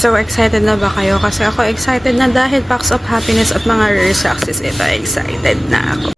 So, excited na ba kayo? Kasi ako excited na dahil Packs of Happiness at mga rare success ito. Excited na ako.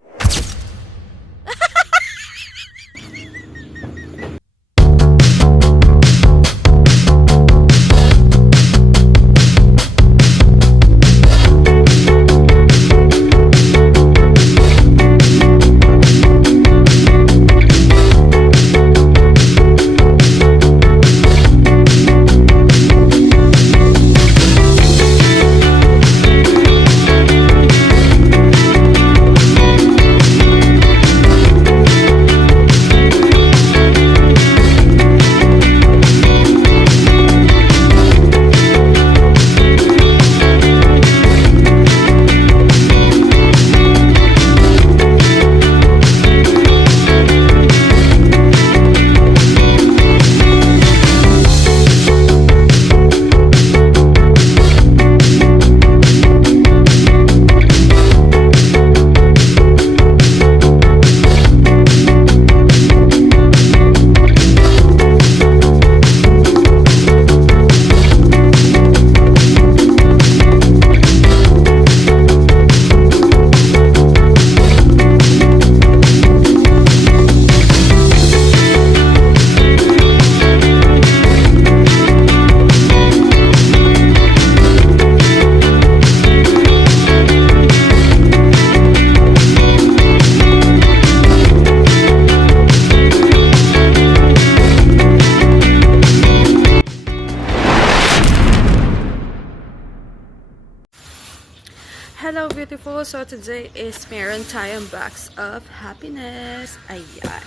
Hello beautiful! So today is meron tayong box of happiness. Ayan.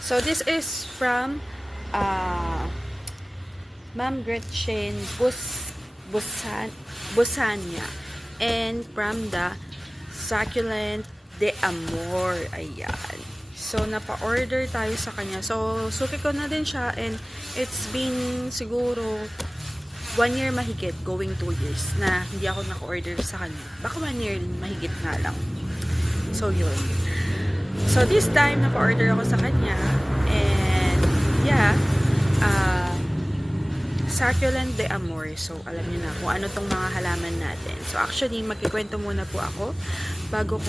So this is from Ma'am Gretchen Busanya and from the Succulent de Amor. Ayan. So napa-order tayo sa kanya. So suki ko na din siya and it's been siguro 1 year mahigit, going 2 years na hindi ako naka-order sa kanya. Baka 1 year mahigit na lang. So, yun. So, this time, naka-order ako sa kanya. And, yeah, Succulent de Amor. So, alam niyo na kung ano tong mga halaman natin. So, actually, magkikwento muna po ako bago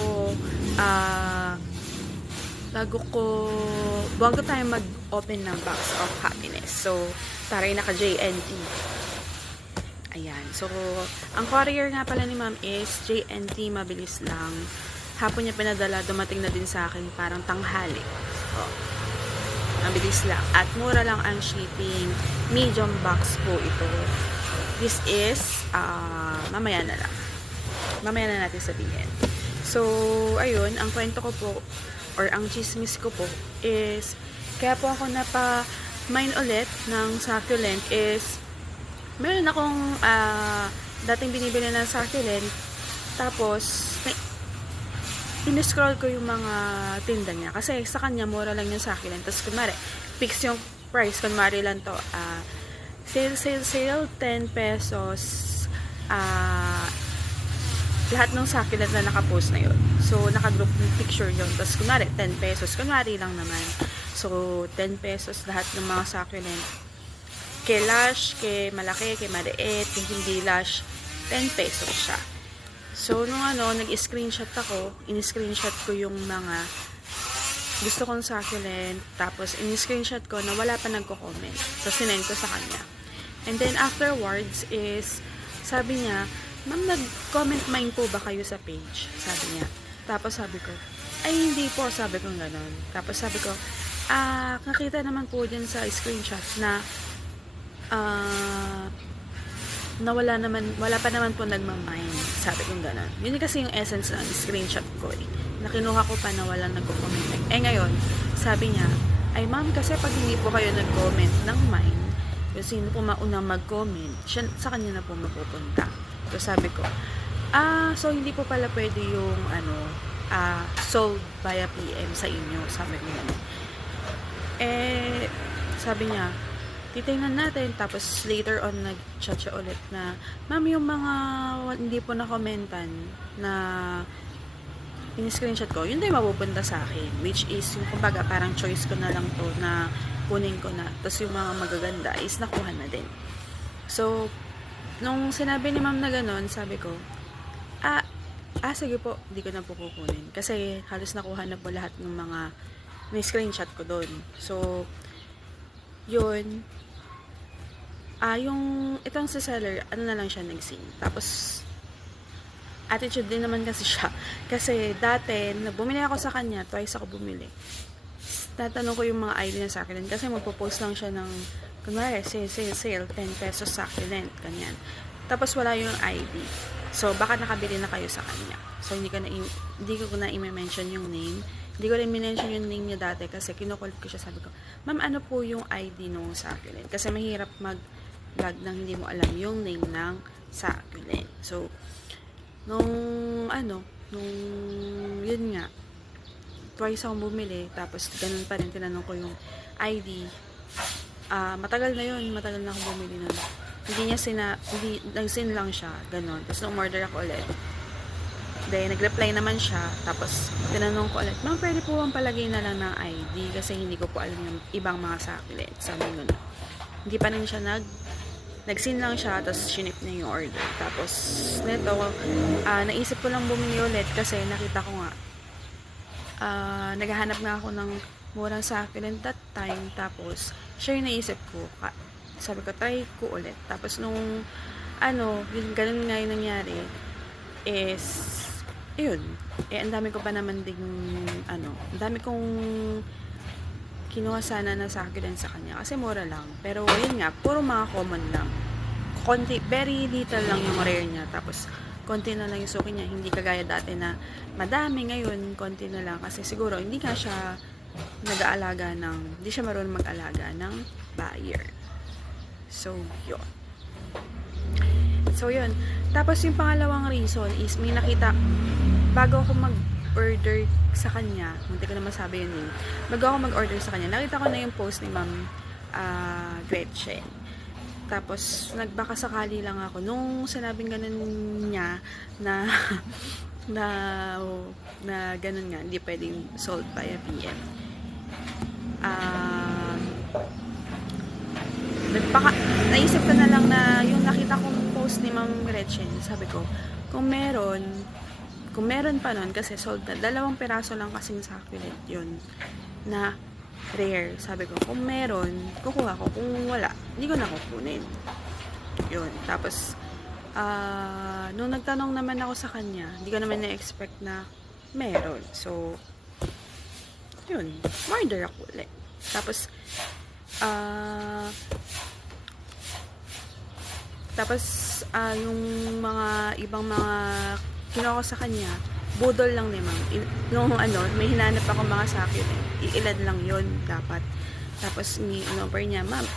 tayo mag-open ng box of happiness. So, taray naka-JNT. Ayan. So, ang courier nga pala ni ma'am is JNT, mabilis lang. Hapon niya pinadala, dumating na din sa akin parang tanghali. So, mabilis lang. At mura lang ang shipping. Medium box po ito. This is, mamaya na lang. Mamaya na natin sabihin. So, ayun, ang kwento ko po, or ang chismis ko po, is, kaya po ako napa-mine ulit ng succulent is, meron akong dating binibili ng succulent, tapos in-scroll ko yung mga tinda niya kasi sa kanya mura lang yung succulent, tapos kunwari fix yung price, kunwari lang to sale 10 pesos lahat ng succulent na nakapost na yun, so naka-group yung picture yun, tapos kunwari 10 pesos, kunwari lang naman, so 10 pesos lahat ng mga succulent. Kay Lush, kay malaki, kay maliit, kay hindi Lush, 10 pesos siya. So, nung nag-screenshot ako, in-screenshot ko yung mga gusto kong succulent, tapos in-screenshot ko na wala pa nagko-comment. So, sinend ko sa kanya. And then, afterwards is, sabi niya, ma'am, nag-comment mine po ba kayo sa page? Sabi niya. Tapos sabi ko, ay hindi po, sabi ko gano'n. Tapos sabi ko, nakita naman po dyan sa screenshot na wala pa naman po nagmamine, sabi kong gano'n. Yun kasi yung essence ng screenshot ko nakinuha ko pa na walang nagko-comment. Ngayon, sabi niya, ay ma'am, kasi pag hindi po kayo nag-comment ng mine, kung sino po maunang mag-comment, sa kanya na po mapupunta. So sabi ko, so hindi po pala pwede yung sold via PM sa inyo, sabi ko gano'n. Sabi niya, titingnan natin, tapos later on nag-chat siya ulit na, ma'am, yung mga hindi po na-commentan na in-screenshot ko, yun din mapupunta sa akin, which is yung kumbaga parang choice ko na lang to na kunin ko na, tapos yung mga magaganda is nakuha na din. So, nung sinabi ni ma'am na ganun, sabi ko, sige po, hindi ko na po kukunin. Kasi halos nakuha na po lahat ng mga may screenshot ko doon. So, yun. Itong si seller, ano na lang siya nag-sing. Tapos, attitude din naman kasi siya. Kasi dati, bumili ako sa kanya, twice ako bumili. Tatanong ko yung mga ID na sa akin. Kasi magpo-post lang siya ng, kunwari, sale, 10 pesos sa akin, ganyan. Tapos wala yung ID. So, baka nakabili na kayo sa kanya. So, hindi ko na i-mention yung name. Hindi ko rin minention yung name niya dati kasi kinukulit ko siya. Sabi ko, ma'am, ano po yung ID nung succulent? Kasi mahirap mag-vlog nang hindi mo alam yung name ng succulent. So, yun nga, twice akong bumili. Tapos, ganun pa rin, tinanong ko yung ID. Matagal na akong bumili nun. Hindi nag-sin lang siya, ganun. Tapos nung-order ako ulit. Then, nag-reply naman siya. Tapos, tinanong ko ulit, ma'am, pwede po bang palagay na lang ng ID? Kasi hindi ko po alam yung ibang mga succulent. Sabi ko na. Hindi pa rin siya nag-sin lang siya, tapos sinip niya yung order. Tapos, neto, naisip ko lang bumili ulit kasi nakita ko nga, naghahanap nga ako ng murang succulent that time. Tapos, siya yung naisip ko. Sabi ko, try ko ulit. Tapos nung, yun, ganun nga yung nangyari, is, yun. Ang dami ko pa naman ang dami kong kinuha sana na succulent sa kanya. Kasi mura lang. Pero, yun nga, puro mga common lang. Very little lang yung rare niya. Tapos, konti na lang yung suki niya. Hindi kagaya dati na madami. Ngayon, konti na lang. Kasi siguro, hindi siya hindi siya marunong mag-alaga ng buyer. So, yun. Tapos, yung pangalawang reason is, may nakita, bago ako mag-order sa kanya, hindi ko na masabi yun eh, bago ako mag-order sa kanya, nakita ko na yung post ni Ma'am Gretchen. Tapos, nagbaka sakali lang ako. Nung sinabing ganun niya, na ganun nga, hindi pwedeng sold via PM. Naisip ko na lang na yung nakita kong post ni Ma'am Gretchen, sabi ko, kung meron pa nun, kasi sold na, 2 piraso lang kasing succulent yun, na rare. Sabi ko, kung meron, kukuha ko. Kung wala, hindi ko na kukunin. Yun. Tapos, nung nagtanong naman ako sa kanya, hindi ko naman na-expect na meron. So, yun. Order ako ulit. Tapos, yung mga ibang mga kinuha ko sa kanya, budol lang ni ma'am. May hinanap ako mga succulent. Ilan lang yon dapat. Tapos, in-offer niya, ma'am,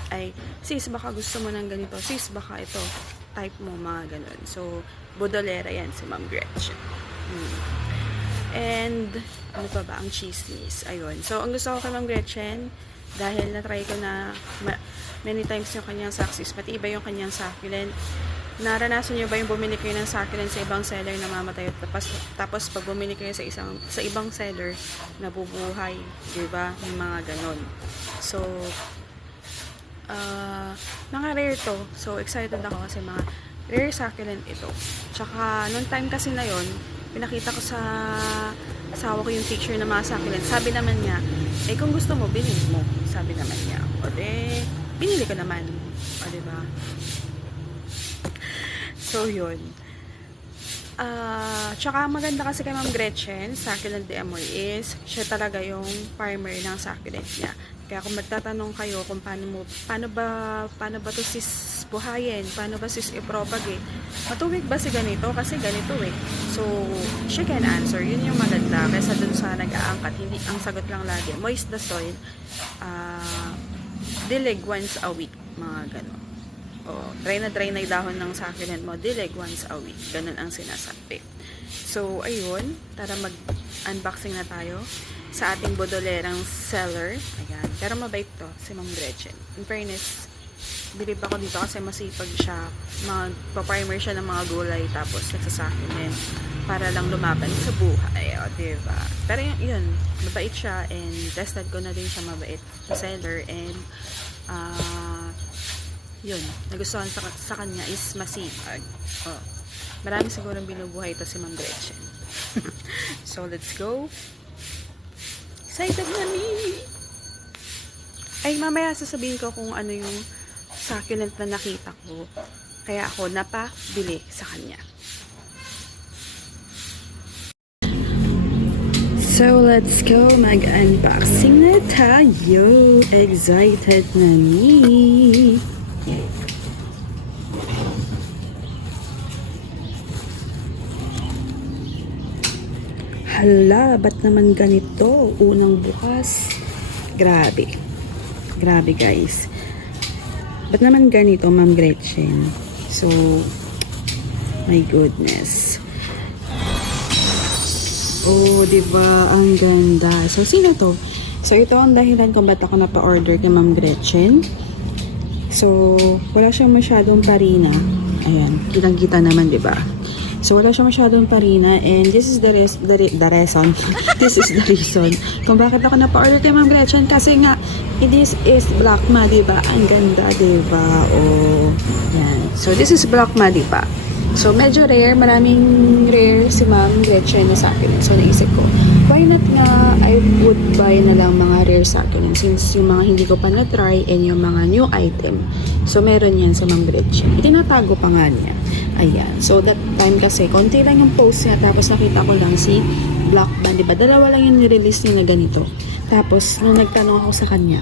sis, baka gusto mo ng ganito. Sis, baka ito, type mo, mga ganun. So, budolera yan, si Ma'am Gretchen. And, ano pa ba? Ang chismis. Ayun. So, ang gusto ko kay Ma'am Gretchen, dahil na-try ko na many times yung kanyang success, pati iba yung kanyang succulent. Naranasan nyo ba yung bumili kayo ng succulent sa ibang seller na mamatay, tapos pag bumili kayo sa ibang seller nabubuhay, diba? Yung mga ganon. So, mga rare to. So, excited ako kasi mga rare succulent ito. Tsaka, noong time kasi na yon, pinakita ko sa asawa ko yung picture ng mga succulent. Sabi naman niya, kung gusto mo, bilhin mo. Sabi naman niya. O binili ko naman. O, diba? So, yun. Tsaka maganda kasi kay Ma'am Gretchen, succulent de Amoy is, siya talaga yung farmer ng succulent niya. Kaya kung magtatanong kayo kung paano ba to sis buhayin, paano ba sis i-propagate, matuwid ba si ganito? Kasi ganito eh. So, she can answer. Yun yung maganda. Kaysa dun sa nag-aangkat, hindi ang sagot lang lagi. Moist the soil, dilig once a week, mga ganon. Dry na dahon ng succulent mo, dilig once a week. Ganun ang sinasabi. So, ayun. Tara mag-unboxing na tayo sa ating bodolerang seller. Ayan. Pero mabait to, si Ma'am Gretchen. In fairness, bilib ako dito kasi masipag siya. Magpa-primer siya ng mga gulay tapos nagsasucculent para lang lumaban sa buhay. O, diba? Pero yun, mabait siya and tested ko na din siya mabait sa seller and yun, nagustuhan sa kanya is masipag. Oh. Marami sigurong binubuhay ito si Ma'am Gretchen. So, let's go. Excited na me! Ay, mamaya sasabihin ko kung ano yung succulent na nakita ko. Kaya ako napabili sa kanya. So, let's go. Mag-unboxing na tayo. Excited na me. Hala, ba't naman ganito? Unang bukas. Grabe. Grabe, guys. Ba't naman ganito, Ma'am Gretchen? So, my goodness. Oh, diba? Ang ganda. So, sino to? So, ito ang dahilan kung ba't ako napa-order kay Ma'am Gretchen. So, wala siyang masyadong parina. Ayan, kitang-kita naman, diba? So, wala siyang masyadong parina. And this is the reason. This is the reason kung bakit ako napa-order kay Ma'am Gretchen. Kasi nga, this is Black Ma, diba? Ang ganda, diba? Oh, yan. So, this is Black Ma, diba? So, medyo rare. Maraming rare si Ma'am Gretchen na succulent. So, naisip ko, why not nga I would buy na lang mga rare succulent since yung mga hindi ko pa na-try and yung mga new item. So, meron yan sa Ma'am Gretchen. Itinatago pa nga niya. Ayan. So, that time kasi, konti lang yung post niya. Tapos, nakita ko lang si Black Band. Diba? Dalawa lang yung nirelease niya na ganito. Tapos, nung nagtanong ako sa kanya,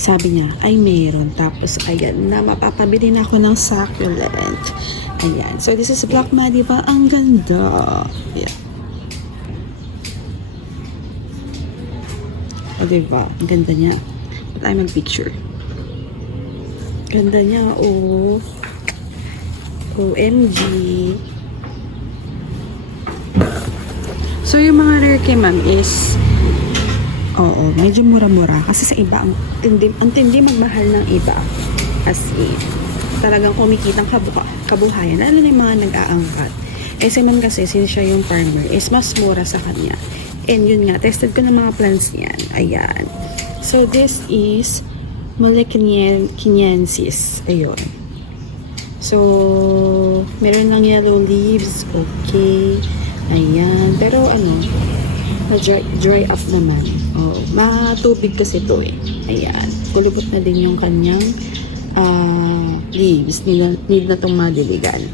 sabi niya, ay meron. Tapos, ayan na, mapapabili na ako ng succulent. Ayan. So, this is Black Ma, diba? Ang ganda. Ayan. O, diba? Ang ganda niya. Ba't tayo mag-picture? Ganda niya, oh. OMG. So, yung mga rare kay ma'am is oo, medyo mura-mura. Kasi sa iba, ang tindi magmahal ng iba. As in, talagang kumikitang kabuhayan. Lalo na yung mga nag-aangkat. Eh, si ma'am kasi, since siya yung farmer, is mas mura sa kanya. And yun nga, tested ko ng mga plants niyan. Ayan. So, this is Malicinensis. Ayun. So, meron lang yellow leaves. Okay. Ayan. Pero, dry up naman. Oh, matubig kasi to eh. Ayan. Kulubot na din yung kanyang leaves. Need na itong madiligan.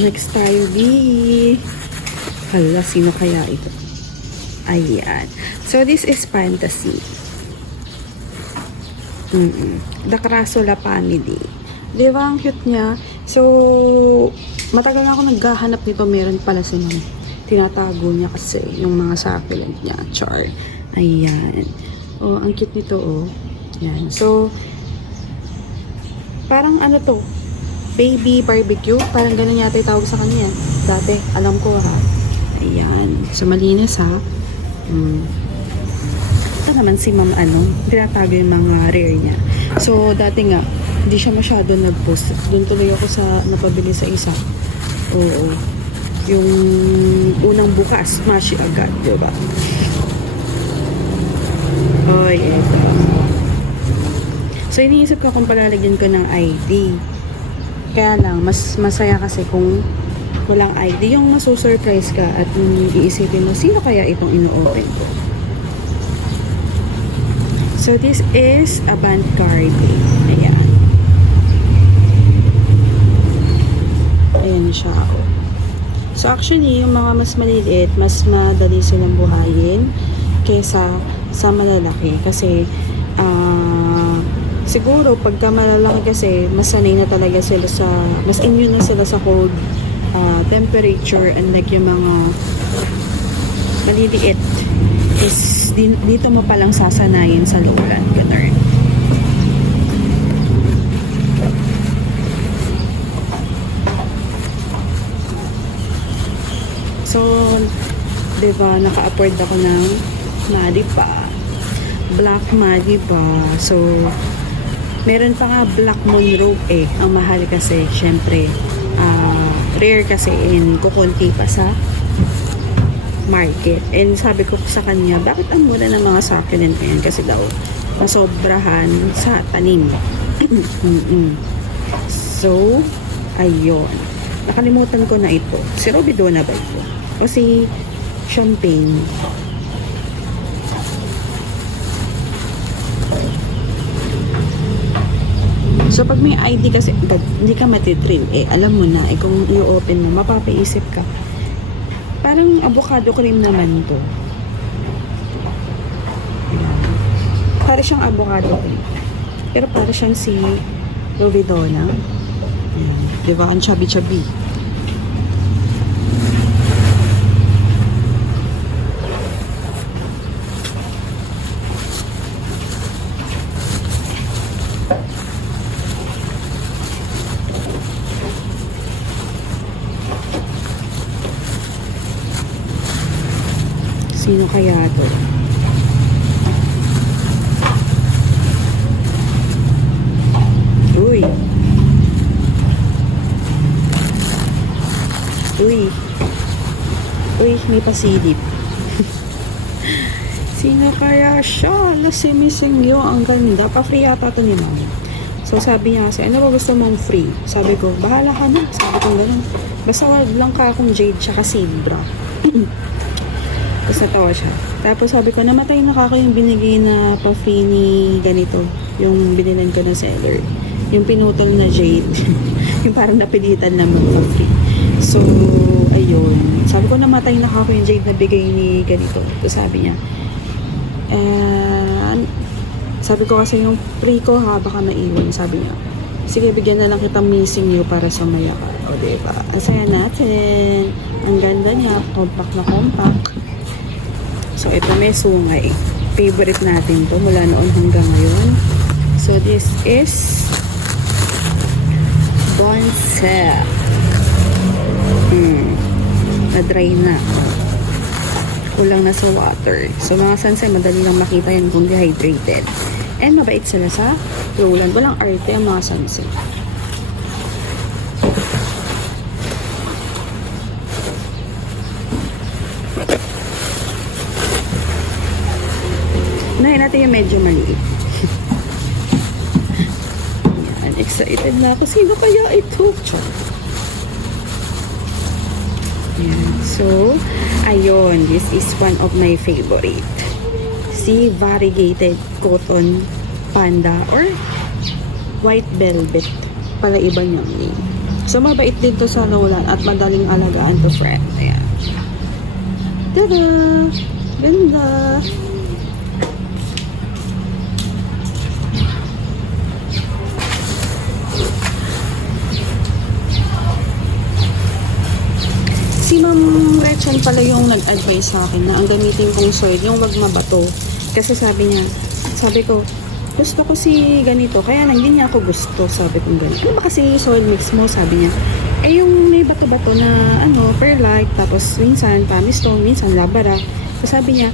Next tayo, B. Hala, sino kaya ito? Ayan. So, this is Fantasy. The Crassula family. Di ba, ang cute niya? So, matagal na ako naghahanap nito. Meron pala si ma'am. Tinatago niya kasi yung mga succulent niya. Char. Ayan. Oh, ang cute nito, oh. Ayan. So, parang ano to? Baby barbecue. Parang ganun yata yung tawag sa kanya. Dati, alam ko ha. Ayan. So, malinis ha. Ito naman si ma'am tinatago yung mga rare niya. So, dati nga, hindi siya masyado nag-post. Doon tuloy ako sa napabili sa isa. Oo. Yung unang bukas, smash agad, diba? Oy, ito. So, iniisip ko kung palalagyan ko ng ID. Kaya lang, mas masaya kasi kung walang ID. Yung masusurprise ka at iisipin mo, sino kaya itong ino-open ko? So, this is avant-garde. Ayan. Ayan siya ako. So, actually, yung mga mas maliliit, mas madali silang buhayin kesa sa malalaki. Kasi, siguro, pagka malalaki kasi, mas sanay na talaga sila mas immune na sila sa cold temperature, and like yung mga maliliit is dito mo palang sasanayin sa lowland. Ganun. So, diba, naka-afford ako ng Madiba. Black Madiba. So, meron pa nga Black Monroe eh. Ang mahal kasi, syempre, rare kasi in kukunti pa sa market. And sabi ko sa kanya, bakit ang mura ng mga succulent ngayon? Kasi daw, masobrahan sa tanim. So, ayun. Nakalimutan ko na ito. Si Robidona ba ito? O si Champagne? So, pag may ID kasi, pag hindi ka matitrim, alam mo na, kung i-open mo, mapapaisip ka. Parang avocado cream naman to. Ayan. Para siyang avocado cream. Pero para siyang si Robidona. Ayan. Diba? Ang chubby-chubby. Sino kaya to? Uy. Uy. Uy, may pasilip. Sino kaya siya? Lasimising yun. Ang ganda. Pa-free yata to ni mama. So, sabi niya kasi, ano ba gusto mong free? Sabi ko, bahala ka na. Sabi ko gano'n. Basta wag lang ka akong jade tsaka zebra. Tapos natawa siya. Tapos sabi ko, namatay na kako yung binigay na pa-free ni ganito. Yung binilan ko ng seller. Yung pinutol na jade. Yung parang napilitan na magpa-free. So, ayun. Sabi ko, namatay na kako yung jade na bigay ni ganito. Tapos sabi niya, sabi ko kasi yung free ko ha, baka maiwan. Sabi niya, sige, bigyan na lang kita missing you para sumaya ka. O, diba? Ang saya natin. Ang ganda niya. Compact na compact. So, ito may sungay. Favorite natin to mula noon hanggang ngayon. So, this is Bonsai. Na-dry na. Kulang na sa water. So, mga sansay, madali lang makita yan kung dehydrated. And mabait sila sa lowland. Walang arte ang mga sansay. Unahin natin yung medyo maliit. Yan, excited na ako. Sino kaya ito? Yan. So, ayun. This is one of my favorite. Si variegated cotton panda or white velvet. Pala iba niyang name. So, mabait din to sa lowland at madaling alagaan to friend. Ayan. Tada! Ganda! Si Ma'am Gretchen pala yung nag-advise sa akin na ang gamitin kong soil, yung wag mabato. Kasi sabi niya, sabi ko, gusto ko si ganito, kaya lang hindi niya ako gusto, sabi ko ganito. Ano ba kasi soil mix mo, sabi niya. Yung may bato-bato na, perlite, tapos minsan, pamistone, minsan labara. So sabi niya,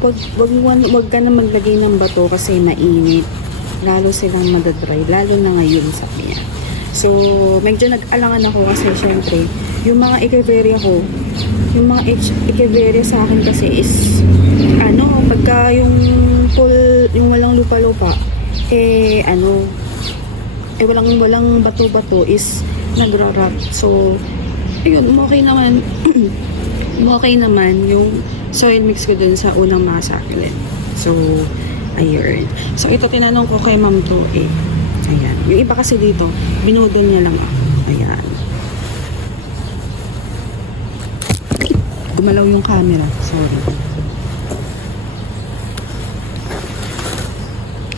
wag ka na maglagay ng bato kasi mainit. Lalo silang madadry, lalo na ngayon, sabi niya. So, medyo nag-alangan ako kasi syempre, yung mga echeveria ko, yung mga echeveria sa akin kasi is, pagka yung walang lupa-lupa, walang bato-bato is nagra-rot. So, ayun, okay naman, okay naman yung soil mix ko dun sa unang mga succulent. So, ayun. So, ito tinanong ko kay Ma'am to, ayan. Yung iba kasi dito, binudon niya lang ako. Ayan. Gumalaw yung camera. Sorry.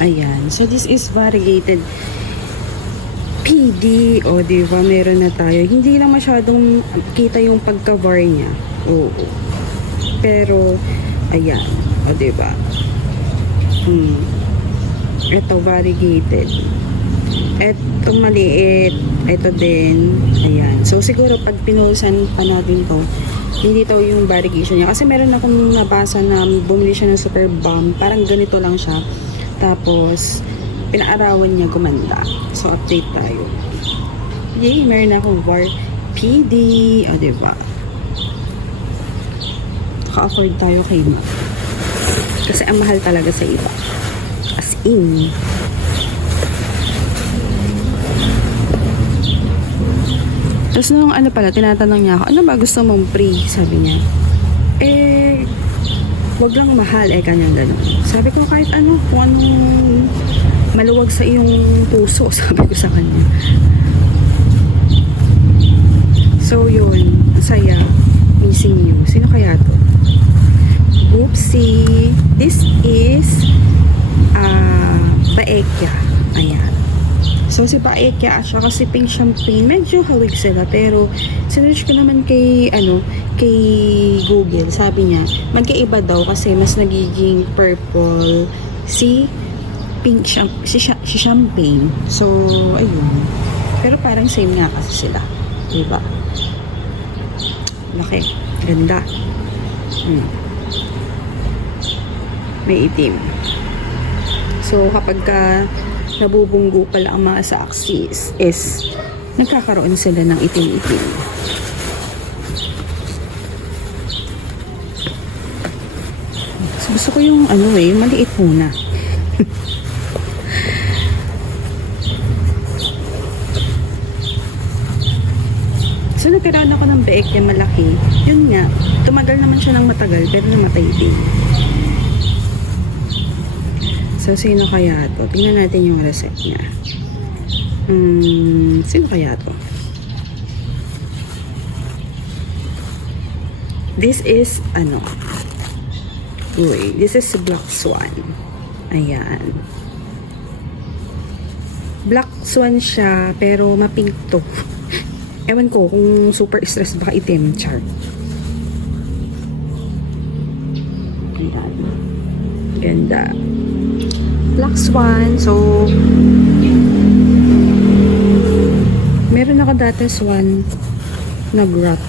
Ayan. So, this is variegated PD. O, diba? Meron na tayo. Hindi lang masyadong kita yung pagka-var niya. Oo. Pero, ayan. O, diba? Ito, variegated. Etong maliit, ito din, ayan. So, siguro pag pinulsan pa natin to, hindi to yung variegation niya. Kasi meron akong nabasa na bumili siya ng super bomb. Parang ganito lang siya. Tapos, pinaarawan niya gumanda. So, update tayo. Yay, meron akong VAR PD. O, diba? makaka-afford tayo kay Ma. Kasi ang mahal talaga sa iba. As in. Tapos nung ano pala, tinatanong niya ako, ano ba gusto mong free? Sabi niya. Wag lang mahal, kanyang gano'n. Sabi ko, kahit ano, kung anong maluwag sa iyong puso, sabi ko sa kanya. So, yun. Saya. Missing you. Sino kaya to? Oopsie. This is Baekya. Ayan. So, si Baekya at saka si Pink Champagne, medyo hawig sila. Pero, sinerch ko naman kay, kay Google. Sabi niya, magkaiba daw kasi mas nagiging purple si Pink si Champagne. So, ayun. Pero parang same nga kasi sila. Diba? Laki. Ganda. May itim. So, kapag ka nabubunggo pala ang mga sa axis is nagkakaroon sila ng itim-itim. So, gusto ko yung maliit muna. So, nagkaroon ako ng Baekya malaki. Yun nga, tumagal naman siya ng matagal pero namatay din. So, sino kaya to? Tingnan natin yung receipt niya. Sino kaya to? This is, this is Black Swan. Ayan. Black Swan siya, pero mapink to. Ewan ko, kung super stress baka itim, char. Ayan. Ganda. Black Swan. So, meron ako dati swan na grot.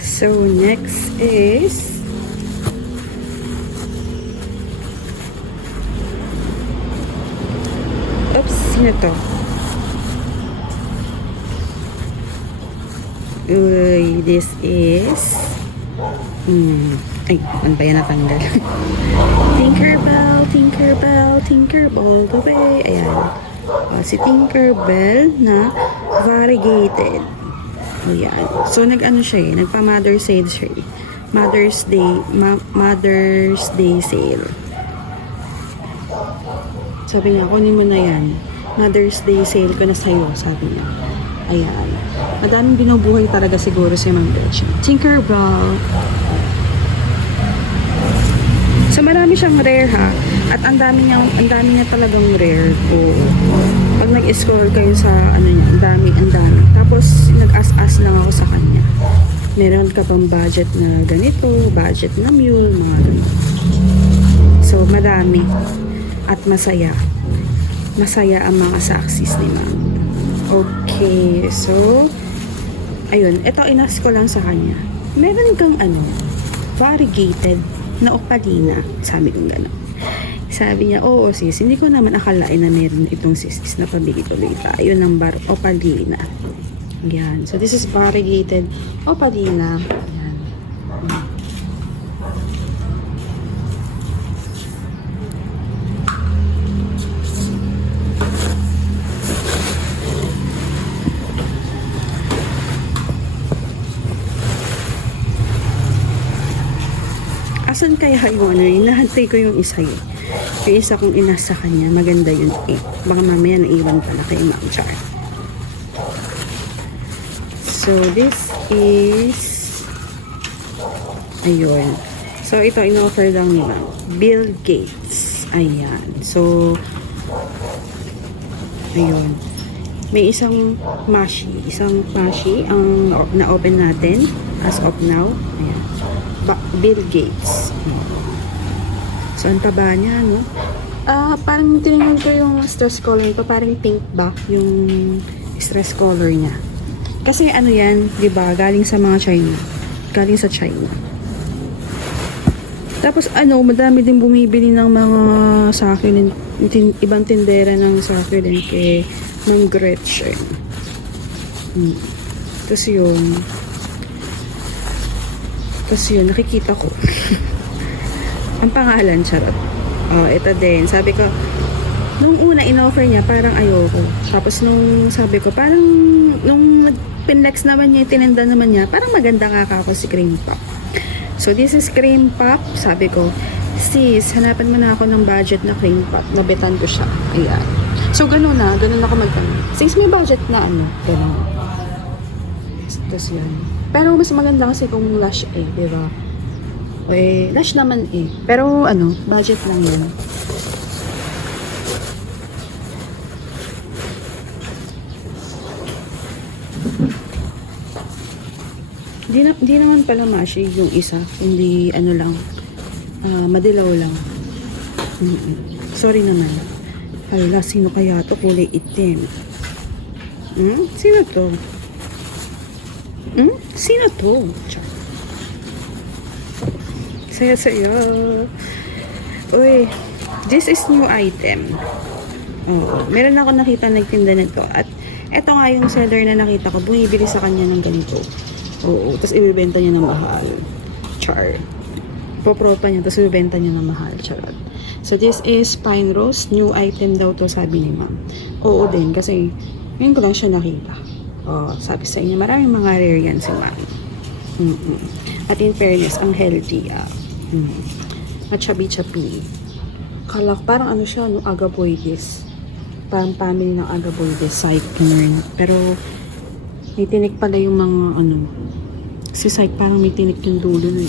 So, next is oops, sino to? Uy, this is ano ba yan natanggal? Tinkerbell, babe. Ayan. Si Tinkerbell na variegated. Ayan. So, nagpa Mother's Day siya eh. Mother's Day sale. Sabi niya, kunin mo na yan. Mother's Day sale ko na sa'yo, sabi niya. Ayan. Madaming binubuhay talaga siguro si Ma'am Betcha. Tinkerbell. So, marami siyang rare ha. At ang dami niya talagang rare. Oo. Pag nag-scroll kayo sa ang dami. Tapos, nag-as-as lang ako sa kanya. Meron ka pang budget na ganito, budget na mule, mga ganito. So, marami. At masaya. Masaya ang mga saxis ni Ma'am. Okay. So, ayun. Ito, inas ko lang sa kanya. Meron kang variegated na opalina. Sabi kong gano'n. Sabi niya, oo sis, hindi ko naman akalain na meron itong sis na pabili-tuloy tayo ng opalina. Yan. So, this is variegated opalina. Yan. Asan kaya yung hinahantay ko yung isa eh. Yung isa kong inasa kanya, maganda yun eh. Baka mamaya naiwan pala kay Ma'am Char. So, this is ayun. So, ito in-offer lang ni Ma'am. Bill Gates. Ayan. So, ayun. May isang mashi ang na-open natin as of now. Ayan. Bill Gates. So, ang taba niya, no? Parang tinignan ko yung stress color nito. Parang pink ba yung stress color niya. Kasi yan, di ba? Galing sa mga China. Galing sa China. Tapos, madami din bumibili ng mga succulent, ibang tindera ng succulent kay Ma'am Gretchen. Tapos yun, nakikita ko. Ang pangalan, charot. Oh, ito din. Sabi ko, nung una in-offer niya, parang ayoko. Tapos nung sabi ko, parang, nung pinlex naman niya, tinenda naman niya, parang maganda nga ako si Cream Pop. So, this is Cream Pop. Sabi ko, sis, hanapan mo na ako ng budget na Cream Pop. Nabetan ko siya. Ayan. So, ganun ako magtanong. Sis, may budget na ano? Ganun. Tapos yan. Pero mas maganda kasi kung lash di ba? Lash naman Pero budget lang yan. Di naman pala mashi yung isa. Hindi lang. Madilaw lang. Sorry naman. Hala, sino kaya to? Kulay itim. Sino to? Sino to? Saya. Uy, this is new item. Meron ako nakita nagtinda nito. At eto nga yung seller na nakita ko, bumibili sa kanya ng ganito. Tapos ibibenta niya ng mahal. Char. Popropa niya, tapos ibibenta niya ng mahal. Charot. So, this is Pine Rose. New item daw to, sabi ni ma'am. Oo din, kasi ngayon ko lang siya nakita. Sabi sa inyo, maraming mga rare yan si ma'am. At in fairness, ang healthy. At chubby. Parang siya, agaboides. Parang family ng agaboides, cyclone. Pero, may tinik pala yung mga si Psyche parang may tinik yung dulo na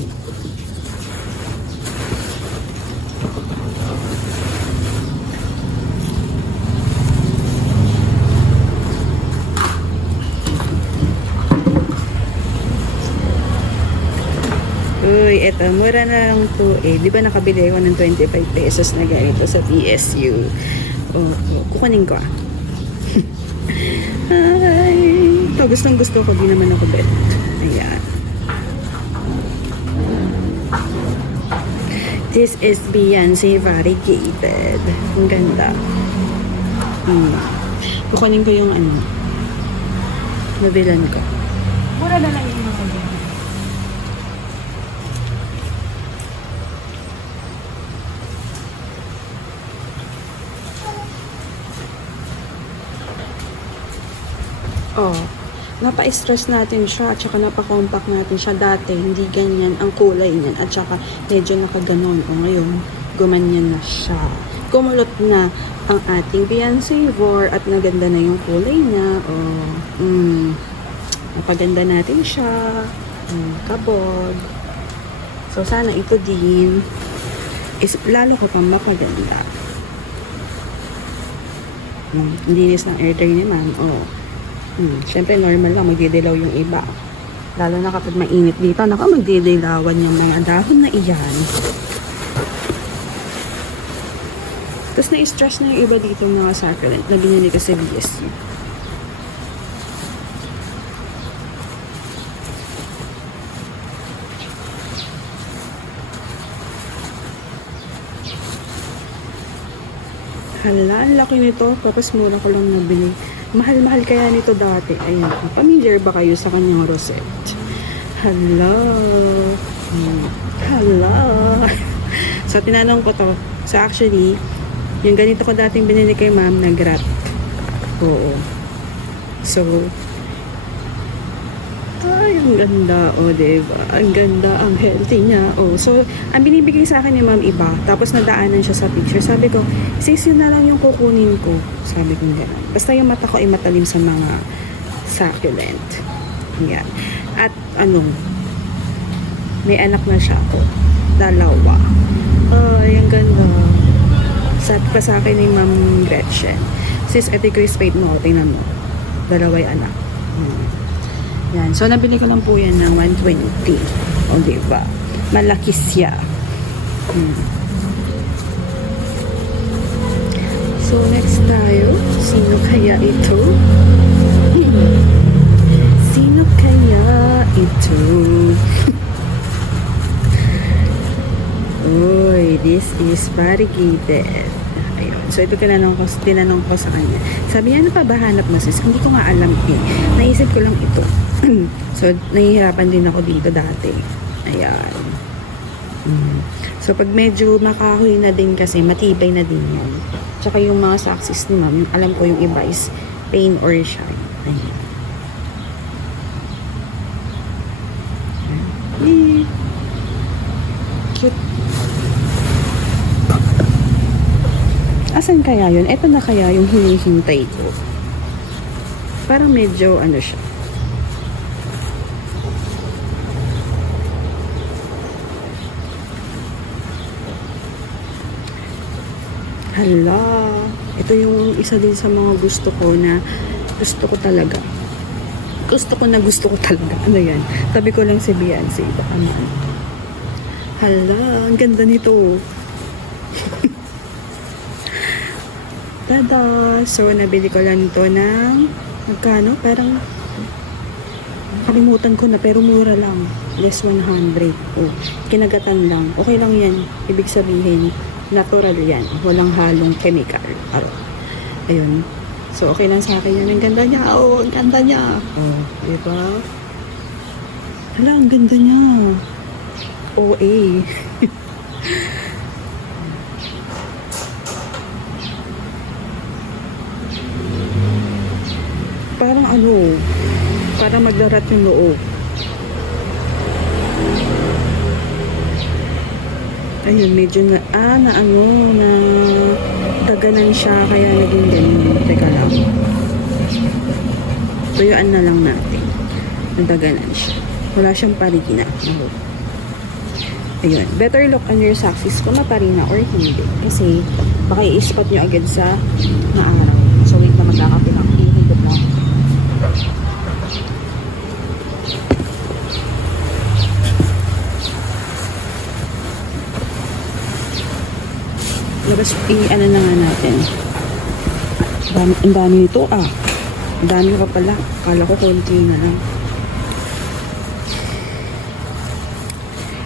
Uy, eto, mura na lang to Di ba nakabili ako ng 25 pesos na ganito sa PSU? Kukunin ko Ay, ito gusto ko, di naman ako bet. Ayan. This is Beyonce Variegated. Ang ganda. Kukunin ko yung nabilan ko. Mura na lang yung mga ganyan. Napa-stress natin siya at saka napa-compact natin siya dati. Hindi ganyan ang kulay niyan at saka medyo nakaganon. Ngayon, gumanyan na siya. Kumulot na ang ating Beyonce Vor at naganda na yung kulay niya. Napaganda natin siya. Kabog. So, sana ito din is lalo ko pang mapaganda. Linis ng air tray ni ma'am. Siyempre normal lang, magdidilaw yung iba. Lalo na kapag mainit dito, magdidilawan yung mga dahon na iyan. Tapos na-stress na yung iba dito mga succulent na binili ko sa BSU. Hala, ang laki nito. Tapos mura ko lang nabili. Mahal-mahal kaya nito dati. Ayan. Familiar ba kayo sa kanyang rosette? Hala. So, tinanong ko to. So, actually, yung ganito ko dating binili kay ma'am, nag-wrap. So, ay, ang ganda. Diba? Ang ganda, ang healthy niya. So, ang binibigay sa akin ni ma'am iba. Tapos, nadaanan siya sa picture. Sabi ko, sis, yun na lang yung kukunin ko. Sabi ko gano'n. Basta yung mata ko ay matalim sa mga succulent. Yan. At, may anak na siya ako. 2. Ay, ang ganda. Sabi pa sa akin ni Ma'am Gretchen, sis, ito ko yung spade mo. Tingnan mo. 2 anak. Yan. So, nabili ko lang po yan ng 120. Diba? Malaki siya. So, next tayo. Sino kaya ito? Sino kaya ito? Uy, this is variegated. Ayun. So, ito tinanong ko sa kanya. Sabi niya, ano pa ba hanap mo sis? Hindi ko nga alam Naisip ko lang ito. So, nahihirapan din ako dito dati. Ayan. So, pag medyo makahoy na din kasi, matibay na din yun. Tsaka yung mga saxis ni ma'am, alam ko yung iba is pain or shine. Ayan. Cute. Asan kaya yun? Ito na kaya yung hinihintay ko. Parang medyo ano siya. Hala. Ito yung isa din sa mga gusto ko na gusto ko talaga. Gusto ko talaga. Ano yan? Tabi ko lang si Beyonce. Baka naman. Hala. Ang ganda nito. Tada! So, nabili ko lang ito ng magkano? Parang kalimutan ko na pero mura lang. Less 100. Oh, kinagatan lang. Okay lang yan. Ibig sabihin, natural yan. Walang halong chemical. Ayun. So, okay lang sa akin yan. Ang ganda niya. Oh, ang ganda niya. Oh, diba? Hala, ang ganda niya. OA. Parang ano, parang magdarat yung loob. Ayun, medyo na daganan siya, kaya naging ganyan. Teka lang. Tuyuan na lang natin. Nadaganan siya. Wala siyang parina. Ayun. Better look on your saxis kung maparina or hindi. Kasi, baka i-spot nyo agad sa araw. So, wait na magkakapilang. Ihigop na. Labas, ano na nga natin. Ang dami nito, Ang dami pa pala. Kala ko konti na lang.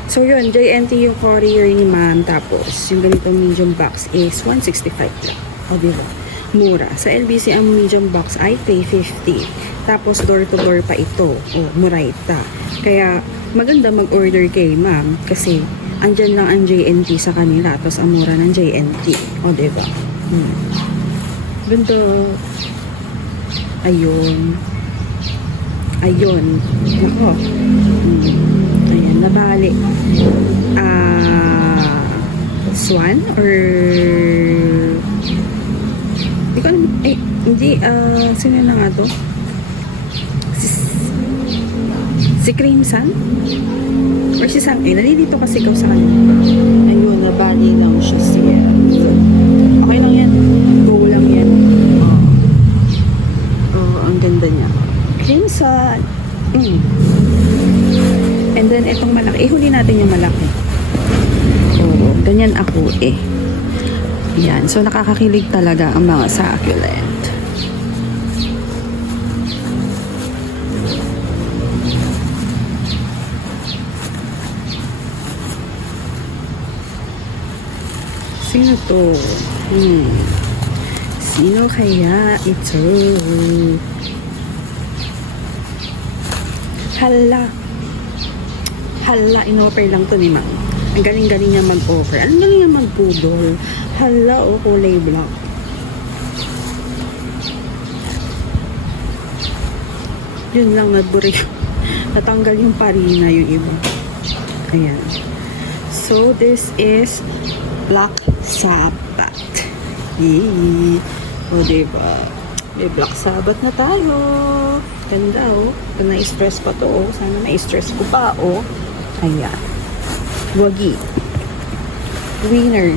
So yun, JNT yung courier ni ma'am. Tapos, yung ganitong medium box is 165 lang. O, diba? Mura. Sa LBC, ang medium box ay 350. Tapos, door-to-door pa ito. O, muraita. Kaya, maganda mag-order kay ma'am. Kasi, andyan lang ang JNT sa kanila. Tapos, ang mura ng JNT. O, diba? Ganda. Ayun. Ayun. Nako. Ayan, nabali. Swan? Or... Hindi ko alam. Hindi. Sino na nga to? Si Crimson? Or si Sam? Nalilito kasi ikaw sa kanila. Ayun, nabali lang siya siya. Okay lang yan. Go lang yan. Ang ganda niya. Crimson. And then, itong malaki. Huli natin yung malaki. Oo, ganyan ako Yan. So, nakakakilig talaga ang mga succulent. Sino to? Sino kaya ito? Hala. Hala, in-offer lang to ni ma'am. Ang galing-galing niya mag-offer. Ang galing niya mag-poodle. Hala, kulay black. Yun lang, naburi. Natanggal yung parina yung iba. Ayan. So, this is Black Sabbath. Yee. O, diba? May Black Sabbath na tayo. Ganda, Ito na-stress pa to, Sana na-stress ko pa, Ayan. Wagi. Winner.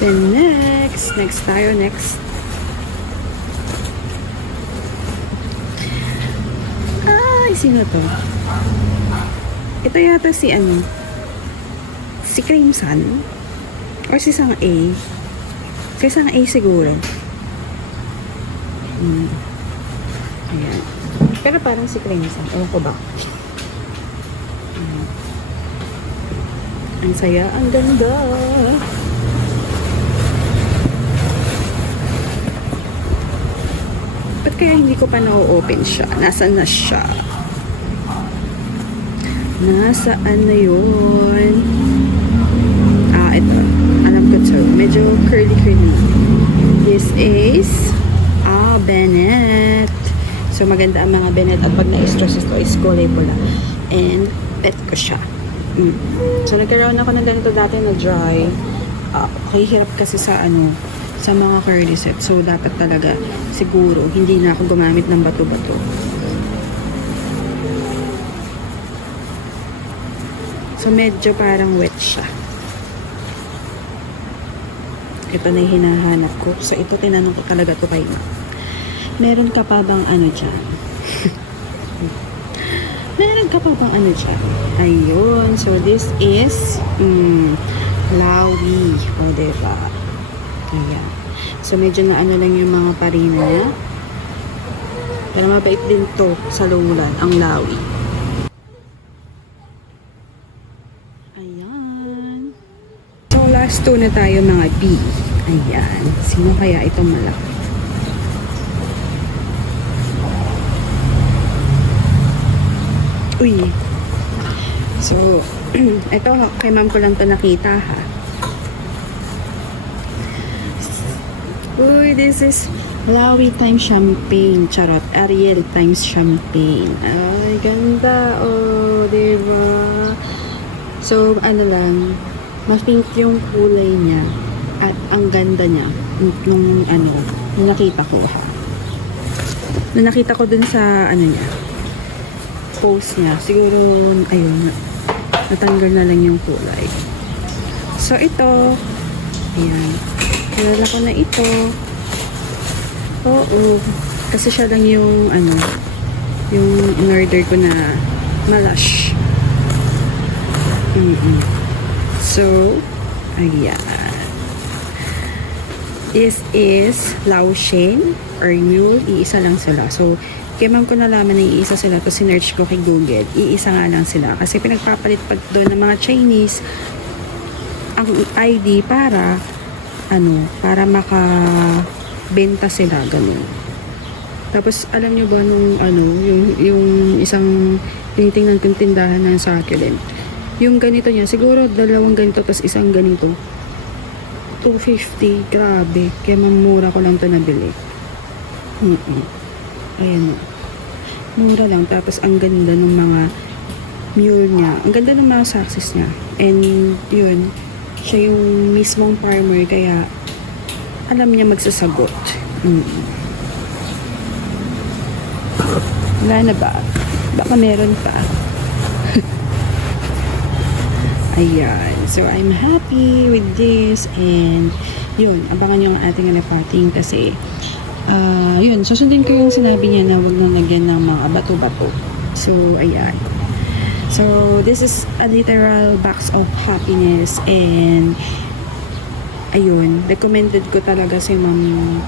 Then next. Next tayo. Next. Ay, sino to? Ito yata si si Crimson. Or si Sang A. Si Sang A siguro. Ayan. Pero parang si Crimson. Ewan ko ba? Ang saya. Ang ganda. Ba't kaya hindi ko pa na-open siya? Nasaan na siya? Nasaan na yun? Ito. Alam ko to. Medyo curly-curly. This is Bennett. So, maganda ang mga Bennett. At pag na-stress ito is kulay pula. And, pet ko siya. So, nagkaroon ako ng ganito dati na dry. Okay, hirap kasi sa sa mga curly set. So, dapat talaga siguro hindi na ako gumamit ng bato-bato. So, medyo parang wet siya. Ito na yung hinahanap ko. So, ito tinanong ko talaga to kay Ma. Meron ka pa bang dyan? Meron ka pa bang dyan? Ayun. So, this is Lawi. O, diba? Ayan. So, medyo na lang yung mga parina niya. Pero mabait din to sa lumulan, ang Lawi. Ayan. So, last two na tayo mga B. Ayan. Sino kaya itong malaki? Uy. So, ito kay ma'am ko lang to nakita ha. Uy, this is Lawi times champagne. Charot. Ariel times champagne. Ay, ganda. Oh, diba? So, lang, ma-pink yung kulay niya. At ang ganda niya. Nung nakita ko ha. Nung nakita ko dun sa, niya, post niya. Siguro, ayun, natanggal na lang yung kulay. So, ito, ayan. Kilala ko na ito. Oo. Kasi siya lang yung, yung in-order ko na malash. So, ayan. This is Lao Shen or Mule. Iisa lang sila. So, kaya ma'am ko nalaman na iisa sila. Tapos sinearch ko kay Google. Iisa nga lang sila. Kasi pinagpapalit pa doon ng mga Chinese ang ID para para makabenta sila, ganun. Tapos, alam nyo ba nung, yung isang tinitingnan kong tindahan ng succulent, yung ganito niya, siguro dalawang ganito, tapos isang ganito, 250, grabe, kaya mamura ko lang to nabili. Ayan o. Mura lang, tapos ang ganda ng mga mule niya, ang ganda ng mga success niya, and yun, siya yung mismong farmer, kaya alam niya magsasagot. Wala na ba? Baka meron pa. Ayan. So, I'm happy with this. And, yun. Abangan yung ating reporting kasi, yun. Susundin ko yung sinabi niya na wag nang lagyan ng mga bato-bato. So, ayan. So, this is a literal box of happiness and ayun, recommended ko talaga si Ma'am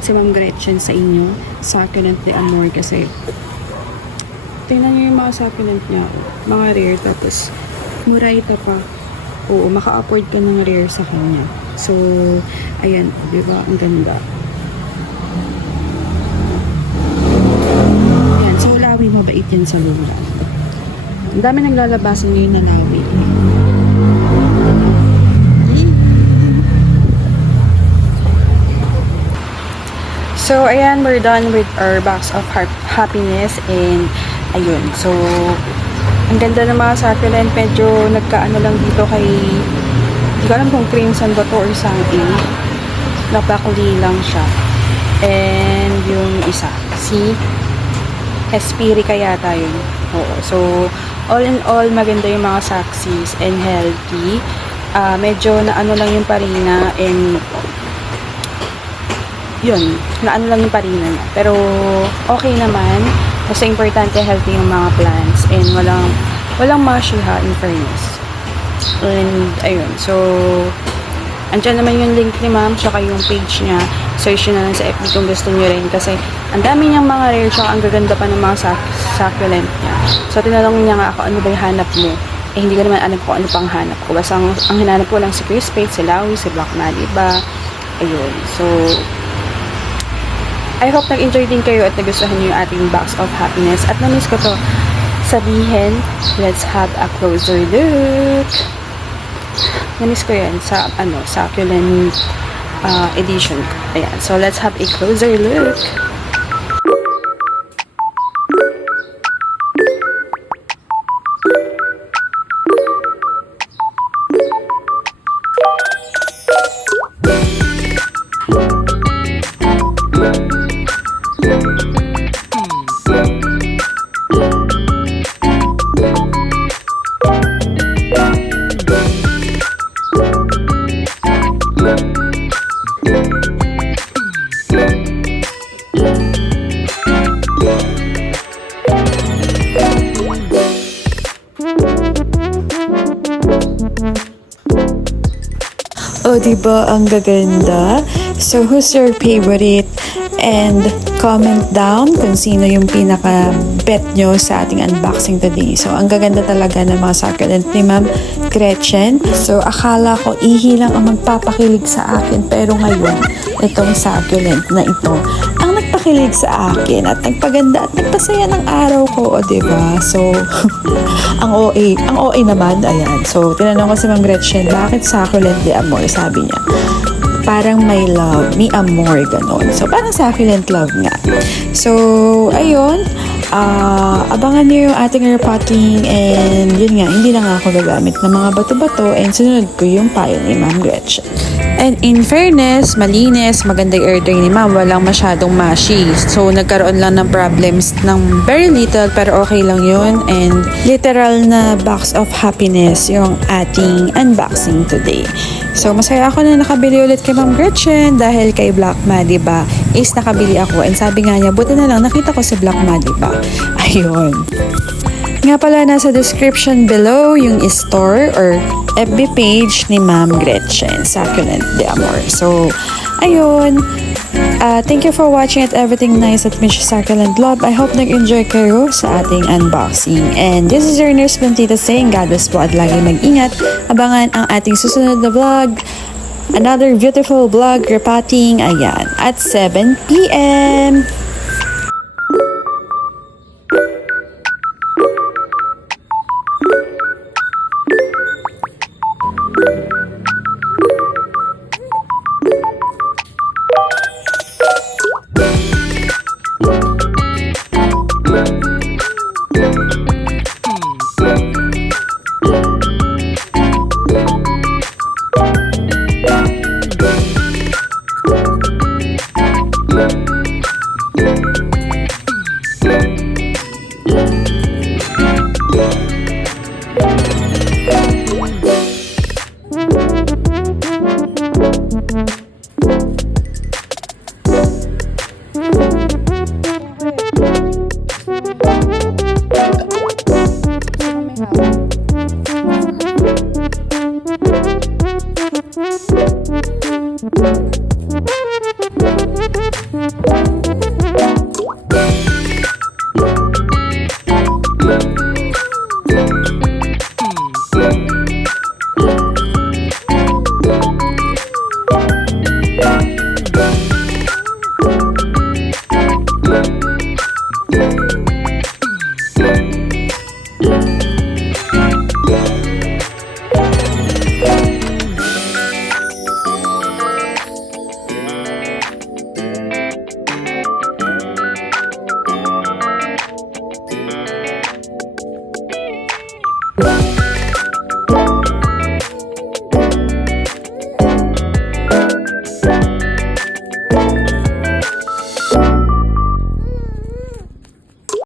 si Ma'am Gretchen sa inyo, succulent de Amor kasi tingnan niyo yung mga succulent niya, mga rare, tapos mura ito pa. Oo, maka-afford ka ng rare sa kanya. So, ayan, di ba? Ang ganda. Lawi, mabait yan sa lura. Ang dami naglalabasan ngayon na Lawi. So, ayan, we're done with our box of happiness and ayun. So, ang ganda ng mga succulent. Medyo nagkaano lang dito kay, hindi ko alam kung crimson ba to or something. Napakuli lang siya. And yung isa, si Hesperia yata yun. Oo. So, all in all, maganda yung mga saxis and healthy. Medyo naano lang yung parina and yun, naano lang yung parina niya. Pero, okay naman. Basta importante, healthy yung mga plants and walang mushy ha, in fairness. And, ayun. So, andyan naman yung link ni ma'am, tsaka yung page niya. Search nyo na lang sa FB kung gusto nyo rin. Kasi, ang dami niyang mga rare, tsaka ang gaganda pa ng mga succulent niya. So, tinanong niya nga ako, ano ba yung hanap mo? Eh, hindi ko naman alam kung ano pang hanap ko. Basta, ang hinanap ko lang si Crispate, si Lawi, si Black Maliba. Ayun. So, I hope nag-enjoy din kayo at nagustuhan niyo yung ating box of happiness. At na-miss ko to sabihin, let's have a closer look. Na-miss ko yan sa, succulent edition. Ayan. So, let's have a closer look. O, diba ang gaganda? So, who's your favorite? And comment down kung sino yung pinaka-bet nyo sa ating unboxing today. So, ang gaganda talaga ng mga succulent ni Ma'am Gretchen. So, akala ko ihi lang ang magpapakilig sa akin. Pero ngayon, itong succulent na ito ang nagpakilig sa akin at nagpaganda at nagpasaya ng araw ko. O, diba? So, ang OA naman, ayan. So, tinanong ko si Ma'am Gretchen, bakit succulent de amor? Sabi niya, parang may love, may amor, ganon. So, parang succulent love nga. So, ayun, abangan niyo yung ating repotting and yun nga, hindi na nga ako gagamit ng mga bato-bato and sunod ko yung pile ni Ma'am Gretchen. And in fairness, malinis, maganda yung air drain ni Ma'am, walang masyadong mushy. So, nagkaroon lang ng problems ng very little pero okay lang yun. And literal na box of happiness yung ating unboxing today. So, masaya ako na nakabili ulit kay Ma'am Gretchen dahil kay Black Madiba is nakabili ako. And sabi nga niya, buti na lang nakita ko si Black Madiba. Ayun. Nga pala, nasa description below yung store or FB page ni Ma'am Gretchen, Succulent de Amor. So, ayun. Thank you for watching at everything nice at Miss Succulent Love. I hope nag-enjoy kayo sa ating unboxing. And this is your nurse Bantita saying, God bless po at lagi mag-ingat. Abangan ang ating susunod na vlog. Another beautiful vlog repotting, ayan, at 7 p.m. Thank you.